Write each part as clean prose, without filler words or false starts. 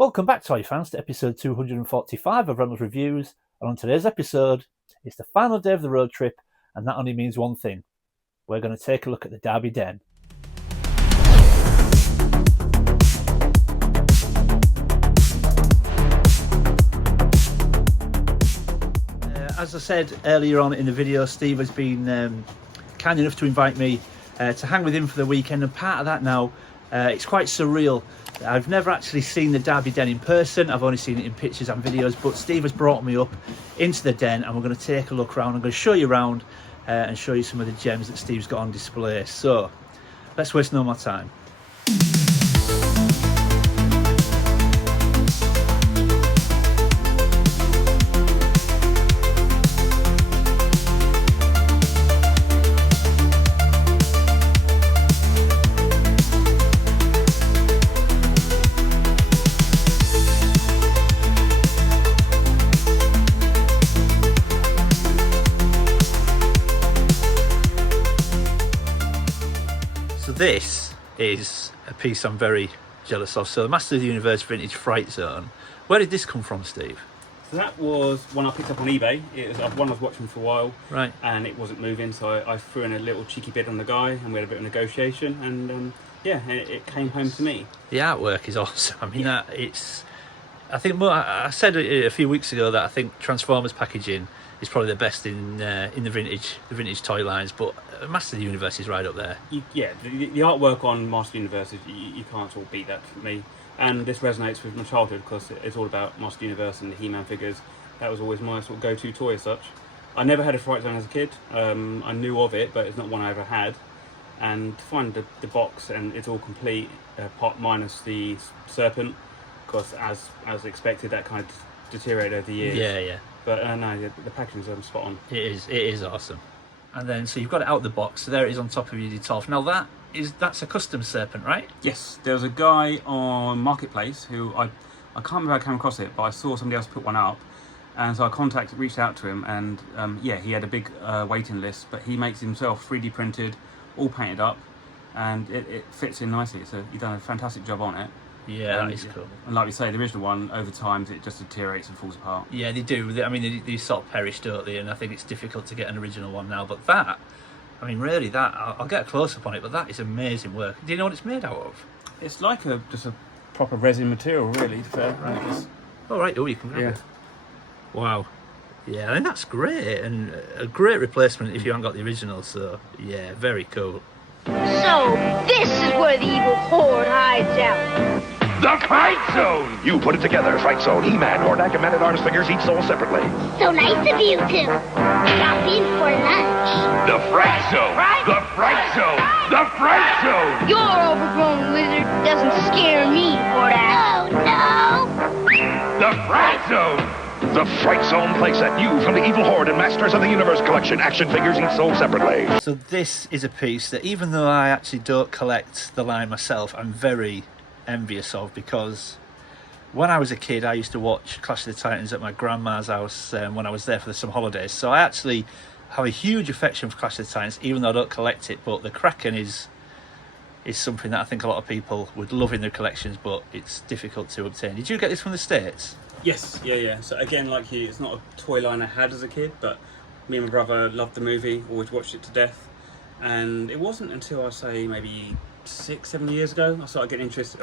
Welcome back, toy fans, to episode 245 of Reynolds Reviews. And on today's episode, it's the final day of the road trip, and that only means one thing. We're going to take a look at the Darby Den. As I said earlier on in the video, Steve has been kind enough to invite me to hang with him for the weekend, and part of that now, it's quite surreal. I've never actually seen the Darby Den in person. I've only seen it in pictures and videos, but Steve has brought me up into the den and we're going to take a look around. I'm going to show you around and show you some of the gems that Steve's got on display. So let's waste no more time. This is a piece I'm very jealous of. So the Master of the Universe Vintage Fright Zone. Where did this come from, Steve? So that was one I picked up on eBay. It was one I was watching for a while, right? And it wasn't moving, so I threw in a little cheeky bid on the guy, and we had a bit of negotiation, and yeah, it came home to me. The artwork is awesome. I mean, it's. I think I said a few weeks ago that I think Transformers packaging is probably the best in the vintage toy lines, but Master of the Universe is right up there. Yeah, the artwork on Master of the Universe, you can't sort of beat that for me. And this resonates with my childhood because it's all about Master of the Universe and the He-Man figures. That was always my sort of go-to toy as such. I never had a Fright Zone as a kid. I knew of it, but it's not one I ever had. And to find the box and it's all complete, minus the serpent, because as expected, that kind of deteriorated over the years. Yeah. But no, the packaging's spot on. It is awesome. And then, so you've got it out the box, so there it is on top of your Detolf. Now that's a custom serpent, right? Yes, there was a guy on Marketplace who I can't remember how I came across it, but I saw somebody else put one up, and so I reached out to him, and yeah, he had a big waiting list, but he makes it himself, 3D printed, all painted up, and it fits in nicely. So you've done a fantastic job on it. Yeah, that is cool. And like we say, the original one, over time, it just deteriorates and falls apart. Yeah, they do. I mean, they sort of perish, don't they? And I think it's difficult to get an original one now. But that, I mean, really, I'll get a close-up on it, but that is amazing work. Do you know what it's made out of? It's like just a proper resin material, really. Oh, right. Oh, you can grab it. Wow. Yeah, and that's great. And a great replacement if you haven't got the original. So, yeah, very cool. So, this is where the evil horde hides out. The Fright Zone! You put it together, Fright Zone, He-Man, Hordak, and Man-at-Arms figures each sold separately. So nice of you two. Stop in for lunch. The Fright Zone! The Fright Zone! The Fright Zone! Your overgrown lizard doesn't scare me, Hordak. Oh, no! The Fright Zone! The Fright Zone playset, new from the Evil Horde and Masters of the Universe collection. Action figures each sold separately. So this is a piece that, even though I actually don't collect the line myself, I'm very envious of, because when I was a kid I used to watch Clash of the Titans at my grandma's house when I was there for some holidays. So I actually have a huge affection for Clash of the Titans, even though I don't collect it. But the Kraken is something that I think a lot of people would love in their collections, but it's difficult to obtain. Did you get this from the States? Yes, yeah. So again, like you, it's not a toy line I had as a kid, but me and my brother loved the movie, always watched it to death. And it wasn't until I say maybe 6-7 years ago I started getting interested.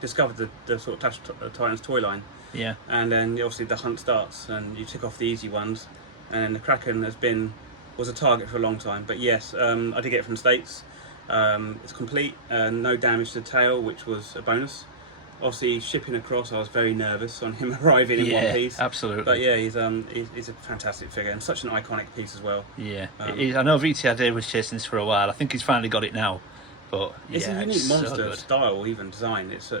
Discovered the sort of Titans toy line. Yeah. And then obviously the hunt starts, and you tick off the easy ones. And the Kraken was a target for a long time. But yes, I did get it from the States. It's complete, no damage to the tail, which was a bonus. Obviously, shipping across, I was very nervous on him arriving in one piece. Absolutely. But yeah, he's a fantastic figure and such an iconic piece as well. Yeah, I know VTR Dave was chasing this for a while. I think he's finally got it now. But it's a unique monster so style, even design. It's a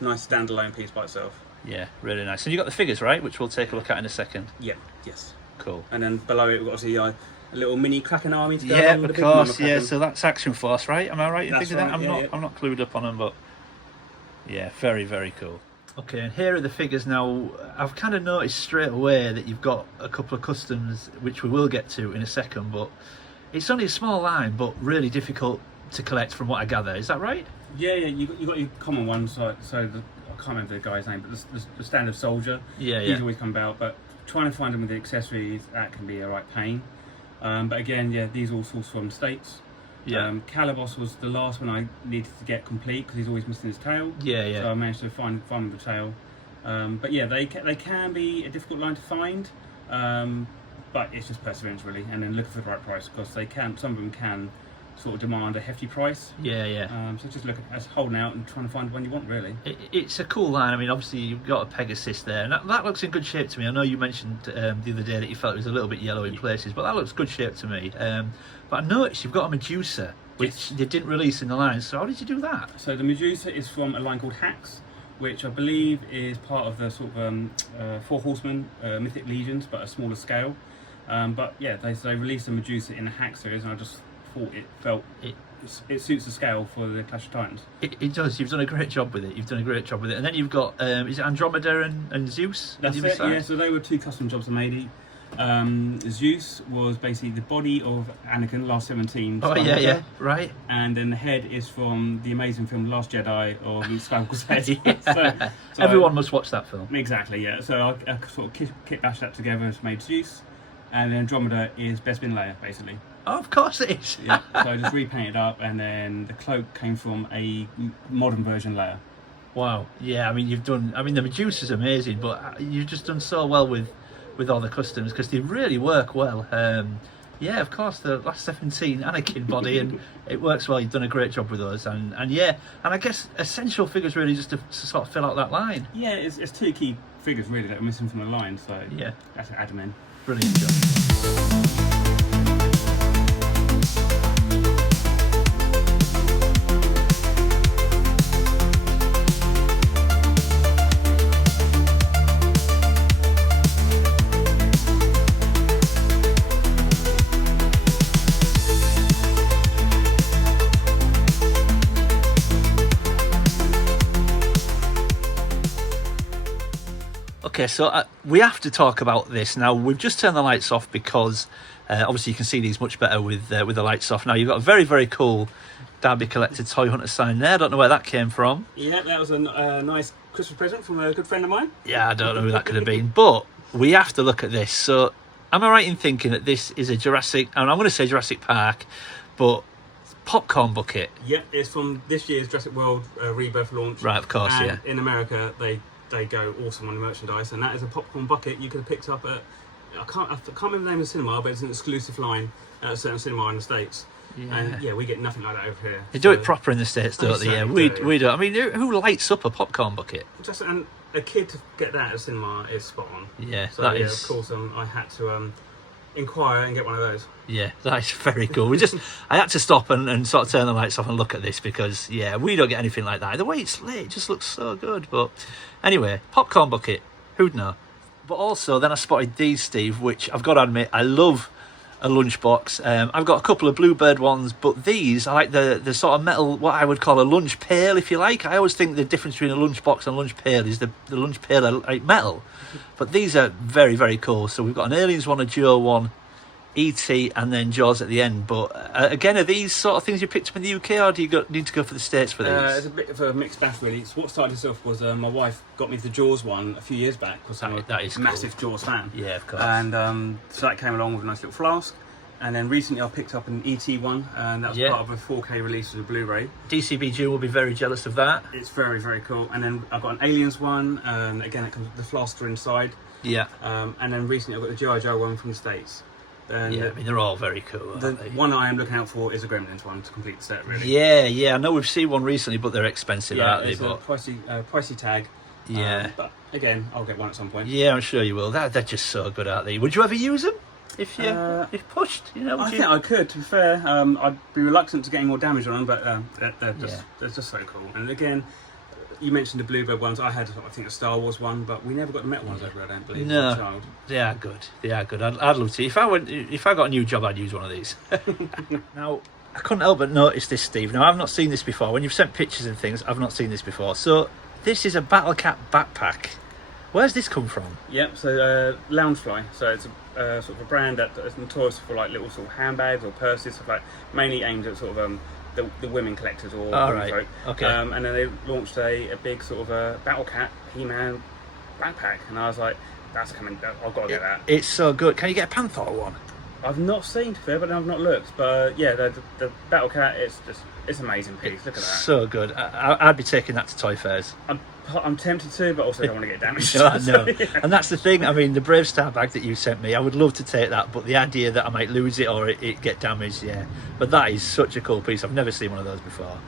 nice standalone piece by itself. Yeah, really nice. And you got the figures, right, which we'll take a look at in a second. Yeah, yes. Cool. And then below it, we've got obviously a little mini Kraken army to go along with of course. Yeah, so that's Action Force, right? Am I right in thinking that? I'm not clued up on them, but yeah, very, very cool. Okay, and here are the figures now. I've kind of noticed straight away that you've got a couple of customs, which we will get to in a second, but it's only a small line, but really difficult to collect from what I gather. Is that right? Yeah, you got your common ones. So can't remember the guy's name, but the standard soldier. Yeah, He's yeah. always come about, but trying to find them with the accessories, that can be a right pain. But again, yeah, these all sourced from the States. Yeah. Calabos was the last one I needed to get complete because he's always missing his tail. Yeah, yeah. So I managed to find the tail. But yeah, they can be a difficult line to find. But it's just perseverance really, and then look for the right price because some of them can sort of demand a hefty price. Yeah, yeah. So just look at holding out and trying to find the one you want really. It's a cool line. I mean, obviously you've got a Pegasus there, and that looks in good shape to me. I know you mentioned the other day that you felt it was a little bit yellow in places, but that looks good shape to me. But I noticed you've got a Medusa, which they didn't release in the line. So how did you do that? So the Medusa is from a line called Hacks, which I believe is part of the sort of Four Horsemen Mythic Legions, but a smaller scale. But yeah, they released a Medusa in the Hack series, and I just thought it suits the scale for the Clash of Titans. It does. You've done a great job with it. And then you've got is it Andromeda and Zeus? That's it. Yeah. So they were two custom jobs I made. Zeus was basically the body of Anakin, Last 17. Oh Skywalker, yeah, and and then the head is from the amazing film Last Jedi or Luke Skywalker's head. Yeah. So Everyone must watch that film. Exactly, yeah. So I sort of kit bashed that together and made Zeus, and then Andromeda is Bespin Leia, basically. Oh, of course it is. Yeah. So I just repainted up, and then the cloak came from a modern version Leia. Wow. Yeah. I mean, the Medusa's amazing, but you've just done so well with all the customs because they really work well. Yeah, of course, the Last 17 Anakin body, and it works well. You've done a great job with those, and I guess essential figures really just to sort of fill out that line. Yeah, it's two key figures really that are missing from the line, so yeah, that's add them in. Brilliant job. Okay, so we have to talk about this now. We've just turned the lights off because obviously you can see these much better with the lights off. Now you've got a very, very cool Darby Collectors Toy Hunter sign there. I don't know where that came from. Yeah, that was a nice Christmas present from a good friend of mine. Yeah, I don't know who that could have been, but we have to look at this. So am I right in thinking that this is a Jurassic, and I'm going to say Jurassic Park, but popcorn bucket? Yep, it's from this year's Jurassic World Rebirth launch. Right, of course, and yeah. In America, they go awesome on the merchandise, and that is a popcorn bucket you could have picked up at, I can't remember the name of the cinema, but it's an exclusive line at a certain cinema in the States. Yeah. And yeah, we get nothing like that over here. They do it proper in the States, don't they? Yeah, we do. don't. I mean, who lights up a popcorn bucket? Just and a kid to get that at a cinema is spot on. Yeah, so that yeah, is. Of course, I had to inquire and get one of those. Yeah, that is very cool. I had to stop and sort of turn the lights off and look at this because, yeah, we don't get anything like that. The way it's lit, it just looks so good. But anyway, popcorn bucket, who'd know? But also, then I spotted these, Steve, which I've got to admit, I love a lunchbox. I've got a couple of Bluebird ones, but these, I like the sort of metal, what I would call a lunch pail, if you like. I always think the difference between a lunchbox and a lunch pail is the lunch pail are like metal. But these are very, very cool. So we've got an Aliens one, a Joe one, E.T. and then Jaws at the end. But again, are these sort of things you picked up in the UK, or do you need to go for the States for these? It's a bit of a mixed bag really. So what started this off was my wife got me the Jaws one a few years back because I'm a massive Jaws fan. Yeah, of course. And so that came along with a nice little flask. And then recently I picked up an E.T. one, and that was part of a 4K release of the Blu-ray. DCBG will be very jealous of that. It's very, very cool. And then I've got an Aliens one, and again it comes with the flask inside. Yeah. And then recently I've got the G.I. Joe one from the States. And yeah, I mean, they're all very cool. The one I am looking out for is a Gremlins one to complete the set, really. Yeah. I know we've seen one recently, but they're expensive, aren't they? It's a pricey tag. Yeah. But again, I'll get one at some point. Yeah, I'm sure you will. They're just so good, aren't they? Would you ever use them if pushed? I think I could. To be fair, I'd be reluctant to getting more damage on them, but they're just so cool. And again, you mentioned the Bluebird ones. I had, I think, a Star Wars one, but we never got the metal ones over. I don't believe. No, as a child. they are good. I'd love to. If I got a new job, I'd use one of these. Now, I couldn't help but notice this, Steve. Now, I've not seen this before. When you've sent pictures and things, I've not seen this before. So, this is a Battle Cat backpack. Where's this come from? Yep. So, Loungefly. So it's a sort of a brand that is notorious for like little sort of handbags or purses, stuff like mainly aimed at sort of the women collectors or All women right. folk. Okay. And then they launched a big sort of a Battle Cat He-Man backpack, and I was like, that's coming. I've got to get that. It's so good. Can you get a Panther one? I've not seen it, but I've not looked. But yeah, the Battle Cat, it's an amazing piece. Look at that. So good. I'd be taking that to toy fairs. I'm tempted to, but also don't want to get damaged. No, So, yeah. and that's the thing. I mean, the Brave Star bag that you sent me, I would love to take that, but the idea that I might lose it or it get damaged, yeah. But that is such a cool piece. I've never seen one of those before.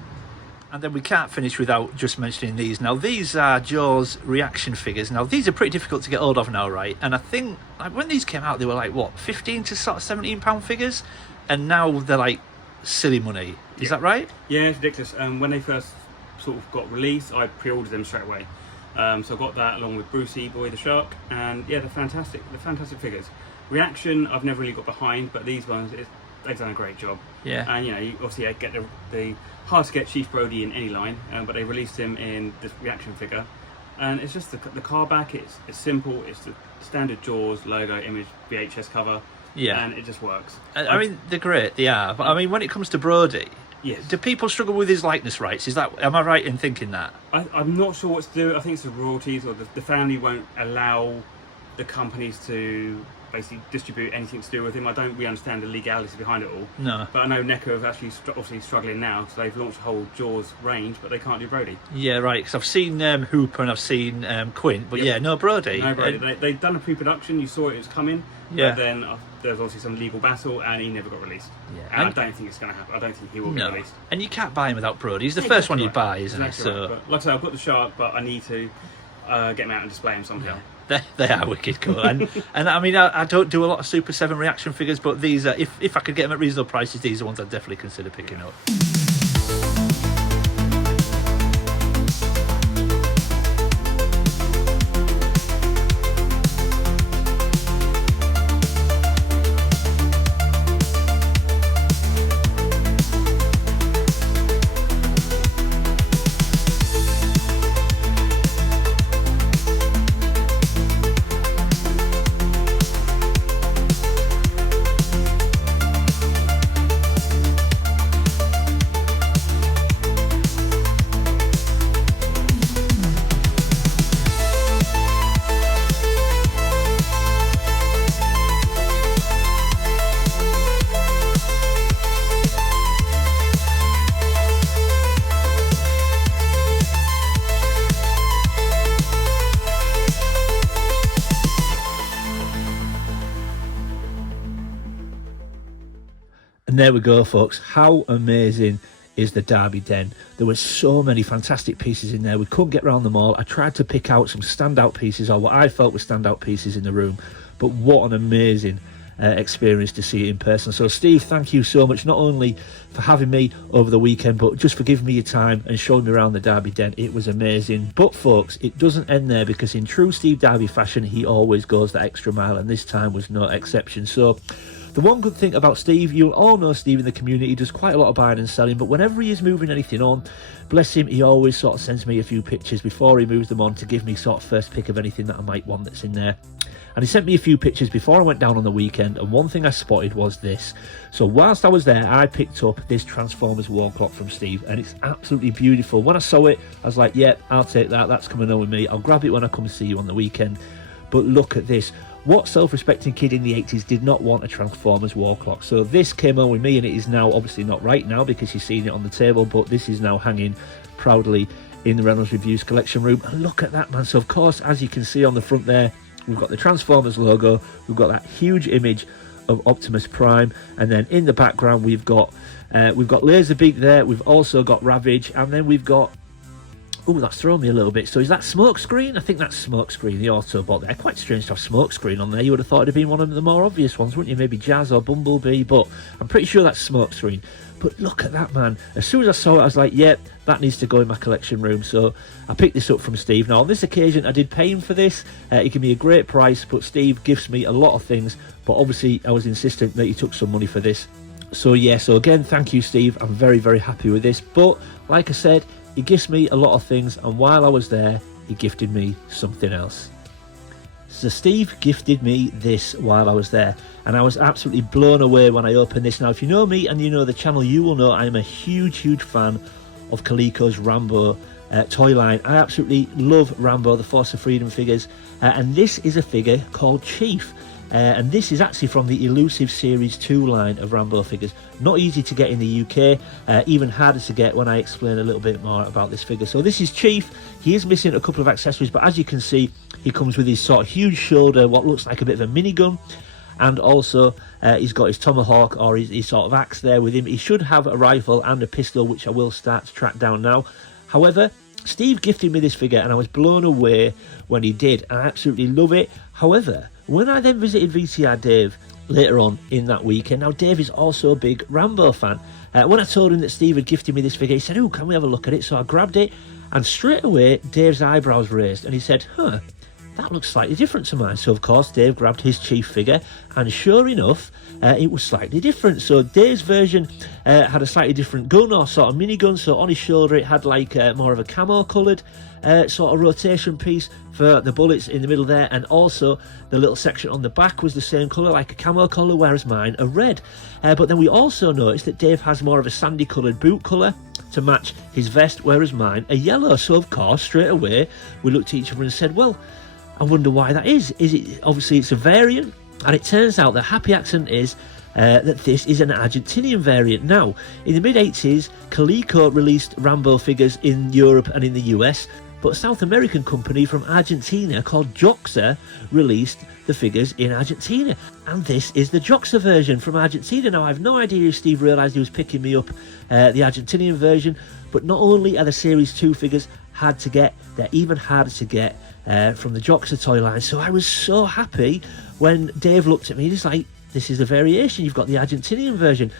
And then we can't finish without just mentioning these. Now, these are Jaws reaction figures. Now, these are pretty difficult to get hold of now, right? And I think like when these came out, they were like, what, 15 to sort of £17 figures? And now they're like silly money. Is that right? Yeah, it's ridiculous. When they first sort of got released, I pre-ordered them straight away. So I got that along with Brucey, Boy the Shark, and yeah, they're fantastic. They're fantastic figures. Reaction, I've never really got behind, but these ones, they've done a great job. Yeah. And you know, you obviously get the hard to get Chief Brody in any line, but they released him in this reaction figure, and it's just the car back. It's simple. It's the standard Jaws logo image VHS cover. Yeah. And it just works. I mean, they're great, they are. But I mean, when it comes to Brody, yes. do people struggle with his likeness rights? Am I right in thinking that? I'm not sure what to do. I think it's the royalties, or the family won't allow the companies to basically distribute anything to do with him. I don't really understand the legalities behind it all. No. But I know NECA have actually obviously struggling now, so they've launched a whole Jaws range, but they can't do Brody. Yeah, right. Because I've seen Hooper and I've seen Quint, but yeah, no Brody. No Brody. They've done a pre-production. You saw it was coming. Yeah. But then there's obviously some legal battle, and he never got released. Yeah. And I don't think it's going to happen. I don't think he will be released. And you can't buy him without Brody. He's the Yeah, first one exactly you'd right. buy, isn't Exactly he? So right. But like I say, I've got the shark, but I need to get him out and display him somehow. they are wicked cool. And I mean, I don't do a lot of Super 7 reaction figures, but these are, if I could get them at reasonable prices, these are ones I'd definitely consider picking up. And there we go, folks. How amazing is the Darby Den? There were so many fantastic pieces in there. We couldn't get around them all. I tried to pick out some standout pieces, or what I felt were standout pieces in the room. But what an amazing experience to see it in person. So Steve, thank you so much, not only for having me over the weekend, but just for giving me your time and showing me around the Darby Den. It was amazing. But folks, it doesn't end there, because in true Steve Darby fashion, he always goes the extra mile, and this time was no exception. So the one good thing about Steve, you'll all know Steve in the community, he does quite a lot of buying and selling, but whenever he is moving anything on, bless him, he always sort of sends me a few pictures before he moves them on to give me sort of first pick of anything that I might want that's in there. And he sent me a few pictures before I went down on the weekend, and one thing I spotted was this. So whilst I was there, I picked up this Transformers wall clock from Steve, and it's absolutely beautiful. When I saw it, I was like, yep, I'll take that, that's coming on with me. I'll grab it when I come and see you on the weekend. But look at this. What self-respecting kid in the 80s did not want a Transformers wall clock? So this came on with me, and it is now obviously not right now because you've seen it on the table, but this is now hanging proudly in the Reynolds Reviews collection room. And look at that, man. So of course, as you can see on the front there, we've got the Transformers logo, we've got that huge image of Optimus Prime, and then in the background we've got Laserbeak there, we've also got Ravage, and then we've got, oh, that's thrown me a little bit. So is that Smokescreen? I think that's Smokescreen, the Autobot there. Quite strange to have Smokescreen on there. You would have thought it'd have been one of the more obvious ones, wouldn't you? Maybe Jazz or Bumblebee, but I'm pretty sure that's Smokescreen. But look at that, man. As soon as I saw it, I was like, yep, that needs to go in my collection room. So I picked this up from Steve. Now, on this occasion, I did pay him for this. He gave me a great price, but Steve gives me a lot of things. But obviously, I was insistent that he took some money for this. So yeah, so again, thank you, Steve. I'm very, very happy with this. But like I said, he gives me a lot of things, and while I was there, he gifted me something else. So Steve gifted me this while I was there, and I was absolutely blown away when I opened this. Now, if you know me and you know the channel, you will know I'm a huge fan of Coleco's Rambo toy line. I absolutely love Rambo, the Force of Freedom figures, and this is a figure called Chief. And this is actually from the Elusive Series 2 line of Rambo figures. Not easy to get in the UK, even harder to get when I explain a little bit more about this figure. So this is Chief. He is missing a couple of accessories, but as you can see, he comes with his sort of huge shoulder, what looks like a bit of a minigun, and also he's got his tomahawk or his sort of axe there with him. He should have a rifle and a pistol, which I will start to track down now. However, Steve gifted me this figure and I was blown away when he did. I absolutely love it. However, when I then visited VCR Dave later on in that weekend, now Dave is also a big Rambo fan. When I told him that Steve had gifted me this figure, he said, "Oh, can we have a look at it?" So I grabbed it, and straight away Dave's eyebrows raised and he said, "Huh, that looks slightly different to mine." So of course Dave grabbed his Chief figure, and sure enough, it was slightly different. So Dave's version had a slightly different gun, or sort of minigun. So on his shoulder it had like more of a camo coloured sort of rotation piece for the bullets in the middle there, and also the little section on the back was the same colour, like a camo colour, whereas mine are red. But then we also noticed that Dave has more of a sandy coloured boot colour to match his vest, whereas mine are yellow. So of course straight away we looked at each other and said, well, I wonder why that is. Is it, obviously it's a variant, and it turns out the happy accident is that this is an Argentinian variant. Now, in the mid-80s, Coleco released Rambo figures in Europe and in the US, but a South American company from Argentina called Joxa released the figures in Argentina, and this is the Joxa version from Argentina. Now, I have no idea if Steve realised he was picking me up the Argentinian version, but not only are the Series 2 figures hard to get, they're even harder to get from the Joxa toy line. So I was so happy when Dave looked at me. He's like, "This is the variation, you've got the Argentinian version."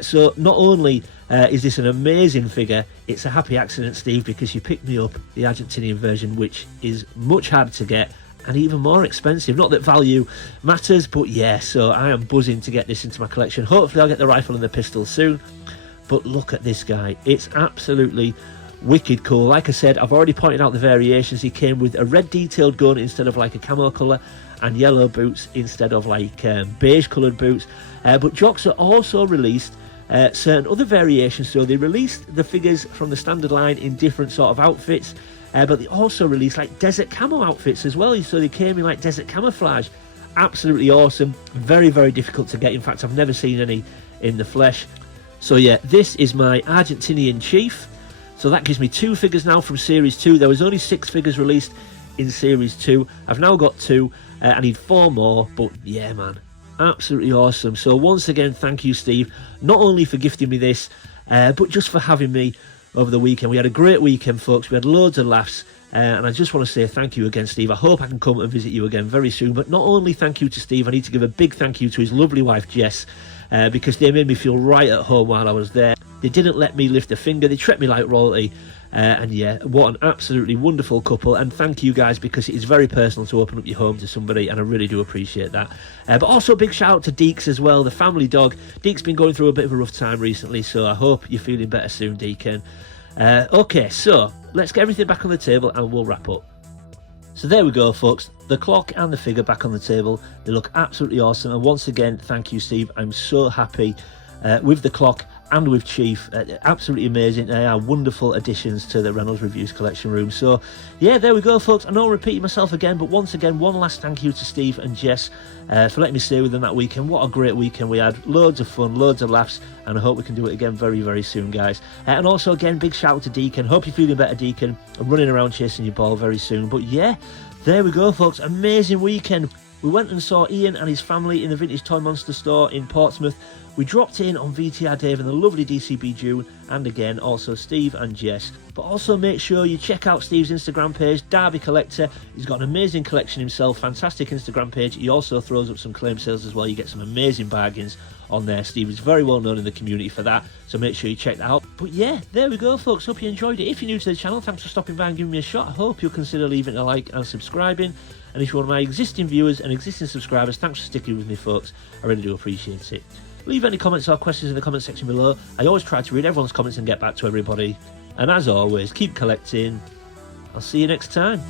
So not only is this an amazing figure, it's a happy accident, Steve, because you picked me up the Argentinian version, which is much harder to get and even more expensive. Not that value matters, but yeah, so I am buzzing to get this into my collection. Hopefully I'll get the rifle and the pistol soon. But look at this guy, it's absolutely wicked cool. Like I said, I've already pointed out the variations. He came with a red detailed gun instead of like a camo colour, and yellow boots instead of like beige coloured boots. But Joxa also released certain other variations. So they released the figures from the standard line in different sort of outfits, but they also released like desert camo outfits as well. So they came in like desert camouflage. Absolutely awesome. Very, very difficult to get. In fact, I've never seen any in the flesh. So yeah, this is my Argentinian Chief. So that gives me 2 figures now from Series 2. There was only 6 figures released in Series 2. I've now got 2. I need 4 more, but yeah, man, absolutely awesome. So once again, thank you, Steve, not only for gifting me this, but just for having me over the weekend. We had a great weekend, folks. We had loads of laughs, and I just want to say thank you again, Steve. I hope I can come and visit you again very soon. But not only thank you to Steve, I need to give a big thank you to his lovely wife, Jess, because they made me feel right at home while I was there. They didn't let me lift a finger. They treated me like royalty. And yeah, what an absolutely wonderful couple. And thank you guys, because it is very personal to open up your home to somebody, and I really do appreciate that. But also a big shout out to Deeks as well, the family dog. Deeks been going through a bit of a rough time recently, so I hope you're feeling better soon, Deacon. Okay, so let's get everything back on the table and we'll wrap up. So there we go, folks. The clock and the figure back on the table. They look absolutely awesome. And once again, thank you, Steve. I'm so happy with the clock and with Chief. Absolutely amazing. They are wonderful additions to the Reynolds Reviews collection room. So yeah, there we go, folks. I know I'm repeating myself again, but once again, one last thank you to Steve and Jess for letting me stay with them that weekend. What a great weekend we had. Loads of fun, loads of laughs, and I hope we can do it again very, very soon, guys. And also again, big shout out to Deacon. Hope you're feeling better, Deacon. I'm running around chasing your ball very soon. But yeah, there we go, folks. Amazing weekend. We went and saw Ian and his family in the Vintage Toy Monster store in Portsmouth. We dropped in on VTR Dave and the lovely DCB June, and again also Steve and Jess. But also make sure you check out Steve's Instagram page, Darby Collector. He's got an amazing collection himself, fantastic Instagram page. He also throws up some claim sales as well. You get some amazing bargains on there. Steve is very well known in the community for that, so make sure you check that out. But yeah, there we go, folks. Hope you enjoyed it. If you're new to the channel, thanks for stopping by and giving me a shot. I hope you'll consider leaving a like and subscribing. And if you're one of my existing viewers and existing subscribers, thanks for sticking with me, folks. I really do appreciate it. Leave any comments or questions in the comment section below. I always try to read everyone's comments and get back to everybody. And as always, keep collecting. I'll see you next time.